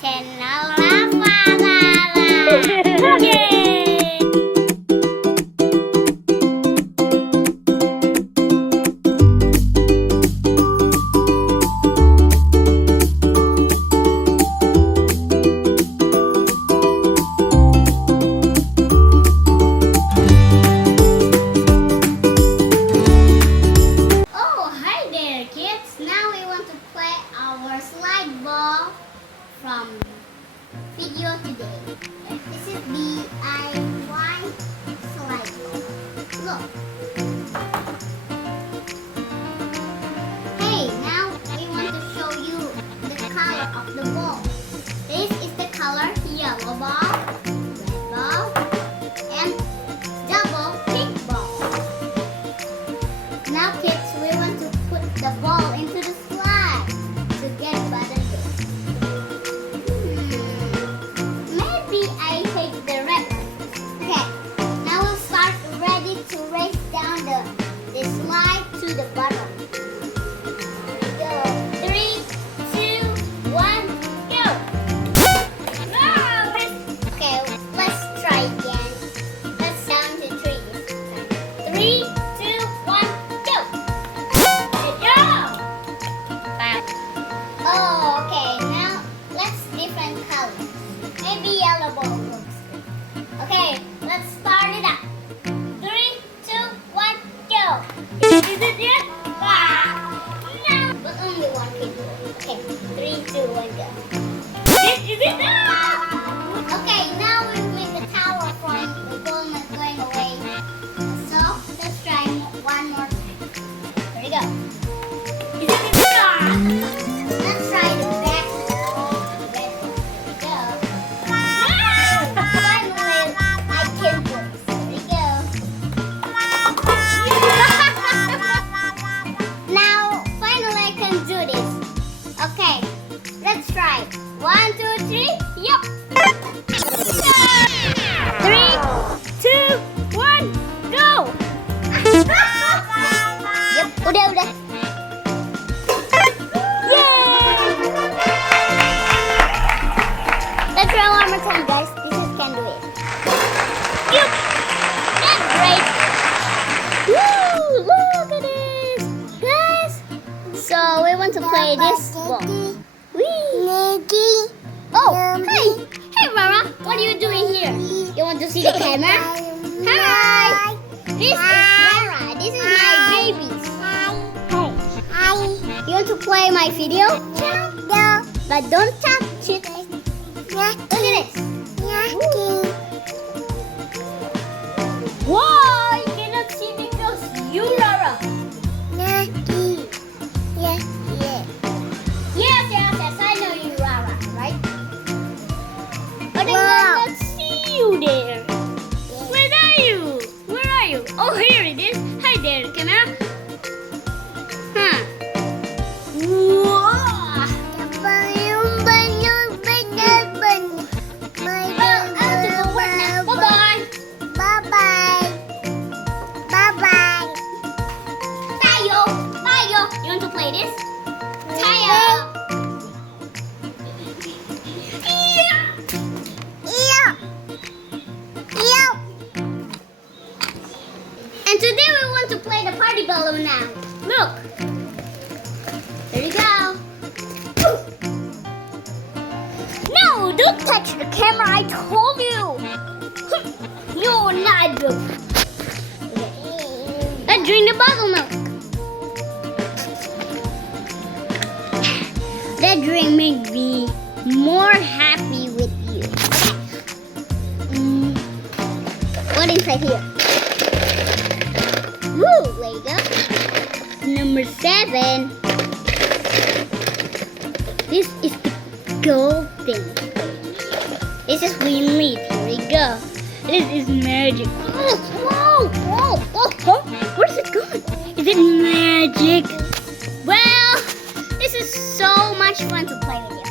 channel Rafa. Yay! Oh, hi there, kids. Now we want to play our slide ball from video today. This is DIY slide ball. Look. Hey, now we want to show you the color of the ball. This is the color yellow ball, red ball, and double pink ball. Now kids, we want to put the ball into the slide to get button good. Maybe I take the red one. Okay, now we'll start ready to race down the slide to the bottom. Go. 3, 2, 1, go! Okay, let's try again. Let's down to 3. 3, 2, 1, go! Go! Oh, okay. Now let's different colors. Maybe yellow ball looks good. Okay, let's start it up. 3, 2, 1, go! Is it yet? No! But only one people. Okay, 3, 2, 1, go. Is it? Okay, now we make the tower from the ball not going away. So let's try one more time. Here we go. Let's try the back red one. Here we go. Finally, I can do this. Here we go. Now, finally I can do this. Okay, let's try. 1, 2, 3, yup. 3, 2, 1, go. Yup, udah. Let's try one more time, guys. This is can do it. Yup. That's great. Woo! Look at this, guys. So we want to play this ball. Whee! Oh, hey, Mama. What are you doing here? You want to see the camera? Hi. This is Mara. This is my babies. Hi. You want to play my video? No. But don't touch it. Look at this. Why? You cannot see because you, Rara. Yes, I know you, Rara, right? But I cannot see you there. Where are you? Oh, here it is. Hi there, camera. Huh. Whoa. Well, I have to go work now. Bye-bye. Tayo. You want to play this? Tayo. And today we want to play the party balloon now. Look. There you go. No, don't touch the camera. I told you. You're not good. Let's drink the bottle milk. That drink makes me more happy with you. What inside here? Woo, Lego. Number 7. This is the gold thing. This is we need. Here we go. This is magic. Whoa. Huh? Where's it going? Is it magic? Well, this is so much fun to play with you.